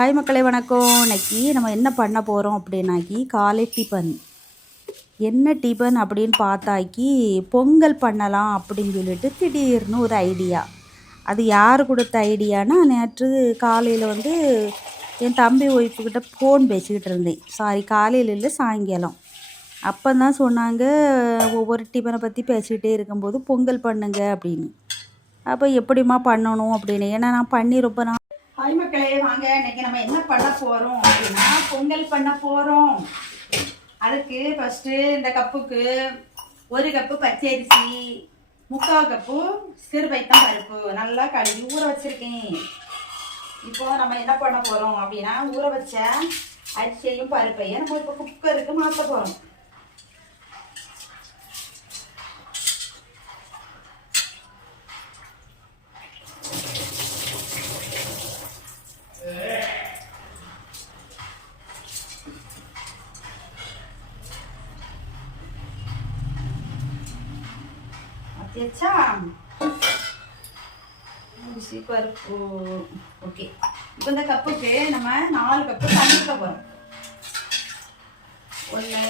Hi மக்களே வணக்கம். இன்னைக்கு நம்ம என்ன பண்ண போகிறோம் அப்படின்னாக்கி காலை டிபன் என்ன டிபன் அப்படின்னு பார்த்தாக்கி பொங்கல் பண்ணலாம் அப்படின்னு சொல்லிட்டு திடீர்னு ஒரு ஐடியா அது யார் கொடுத்த ஐடியானா நேற்று காலையில் வந்து என் தம்பி ஒய்ஃபுக்கிட்ட ஃபோன் பேசிக்கிட்டு இருந்தேன். சாரி காலையில் இல்லை சாயங்காலம். அப்போ தான் சொன்னாங்க ஒவ்வொரு டிஃபனை பற்றி பேசிக்கிட்டே இருக்கும்போது பொங்கல் பண்ணுங்க அப்படின்னு. அப்போ எப்படிம்மா பண்ணணும் அப்படின்னு? ஏன்னா நான் பண்ணி ரொம்ப நான் ஹாய் மக்களே வாங்க இன்னைக்கு நம்ம என்ன பண்ண போகிறோம் அப்படின்னா பொங்கல் பண்ண போகிறோம் அதுக்கு ஃபஸ்ட்டு இந்த கப்புக்கு ஒரு கப்பு பச்சரிசி முக்கால் கப்பு சிறுபைத்தான் பருப்பு. நல்லா கழுவி ஊற வச்சுருக்கேன். இப்போ நம்ம என்ன பண்ண போகிறோம் அப்படின்னா ஊற வச்ச அரிசியையும் பருப்பையும் நம்ம இப்போ குக்கருக்கு மாற்ற போகிறோம் மாற்றியாச்சா ஊசி பருப்பு ஓகே இப்போ இந்த கப்புக்கு நம்ம நாலு கப்பு தண்ணி ஊற்ற போகிறோம் ஒன்று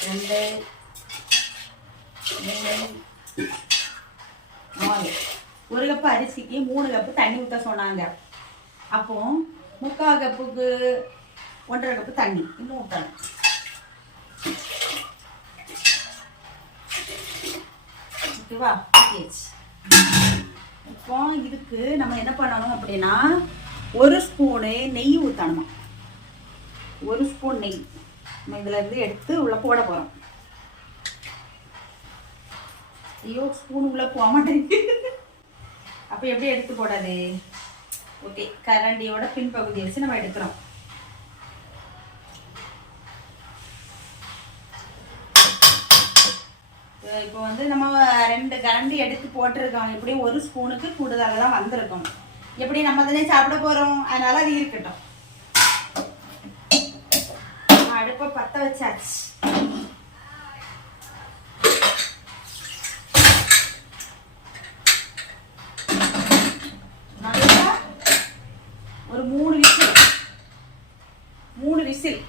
ரெண்டு மூணு நாலு ஒரு கப்பு அரிசிக்கு மூணு கப்பு தண்ணி ஊற்ற சொன்னாங்க அப்போ முக்கால் கப்புக்கு ஒன்றரை கப்பு தண்ணி இன்னும் ஊற்றணும் ஓகேவா இப்போ இதுக்கு நம்ம என்ன பண்ணணும் அப்படின்னா ஒரு ஸ்பூனு நெய் ஊற்றணுமா ஒரு ஸ்பூன் நெய். நம்ம இதுல இருந்து எடுத்து உள்ள போட போகிறோம் ஐயோ ஸ்பூன் உள்ள போக மாட்டேங்குது. அப்போ எப்படி எடுத்து போடாது ஓகே கரண்டியோட பின்பகுதி வச்சு நம்ம எடுக்கிறோம். இப்போ வந்து நம்ம ரெண்டு கரண்டி எடுத்து போட்டிருக்கோம். எப்படியும் ஒரு ஸ்பூனுக்கு கூடுதலாக தான் வந்திருக்கும். எப்படி நம்ம தானே சாப்பிட போகிறோம் அதனால அது இருக்கட்டும். அடுப்பை பற்ற வச்சாச்சு. ஒரு மூணு விசில். மூணு விசில்.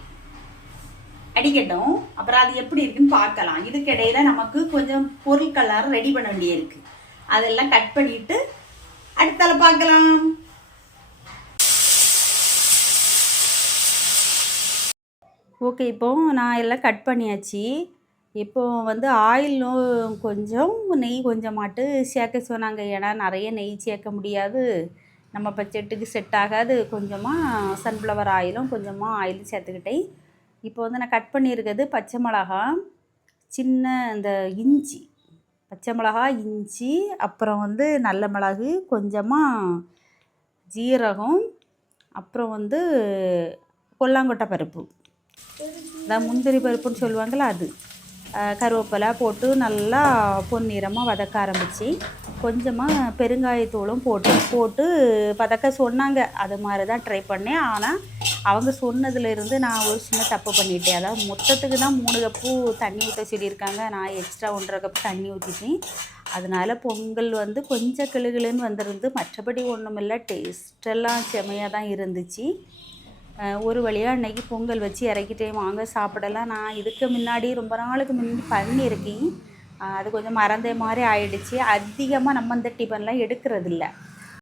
அடிக்கட்டும். அப்புறம் அது எப்படி இருக்குன்னு பார்க்கலாம். இதுக்கு இடையில நமக்கு கொஞ்சம் பொருட்கள்லாம் ரெடி பண்ண வேண்டியிருக்கு. அதெல்லாம் கட் பண்ணிட்டு அடுத்தால பார்க்கலாம். ஓகே இப்போ நான் எல்லாம் கட் பண்ணியாச்சு. இப்போ வந்து ஆயிலும் கொஞ்சம் நெய் கொஞ்சமாட்டு சேர்க்க சொன்னாங்க. ஏன்னா நிறைய நெய் சேர்க்க முடியாது. நம்ம பட்ஜெட்டுக்கு செட் ஆகாது. கொஞ்சமாக சன்ஃப்ளவர் ஆயிலும் கொஞ்சமாக ஆயிலும் சேர்த்துக்கிட்டேன். இப்போ வந்து நான் கட் பண்ணியிருக்கிறது பச்சை மிளகா சின்ன இந்த இஞ்சி. பச்சை மிளகா இஞ்சி அப்புறம் வந்து நல்ல மிளகு கொஞ்சமாக ஜீரகம் அப்புறம் வந்து கொல்லாங்கொட்டை பருப்பு. அதான் முந்திரி பருப்புன்னு சொல்லுவாங்களா அது. கருவேப்பிலை போட்டு நல்லா பொன்னிறமாக வதக்க ஆரம்பித்து கொஞ்சமாக பெருங்காயத்தூளும் போட்டு போட்டு வதக்க சொன்னாங்க. அது மாதிரி தான் ட்ரை பண்ணேன். ஆனால் அவங்க சொன்னதுலேருந்து நான் ஒரு சின்ன தப்பு பண்ணிட்டேன். அதாவது மொத்தத்துக்கு தான் மூணு கப்பு தண்ணி ஊற்ற சொல்லியிருக்காங்க. நான் எக்ஸ்ட்ரா ஒன்றரை கப் தண்ணி ஊற்றிட்டேன் அதனால பொங்கல் வந்து கொஞ்சம் கிளுகிளுன்னு வந்திருந்து மற்றபடி ஒன்றுமில்ல டேஸ்டெல்லாம் செமையாக தான் இருந்துச்சு. ஒரு வழியாக இன்றைக்கி பொங்கல் வச்சு இறக்கிட்டேன் வாங்க சாப்பிடலாம். நான் இதுக்கு முன்னாடி ரொம்ப நாளுக்கு முன்னாடி பண்ணியிருக்கேன். அது கொஞ்சம் மறந்த மாதிரி ஆயிடுச்சு. அதிகமாக நம்ம இந்த டிஃபன்லாம் எடுக்கிறது இல்லை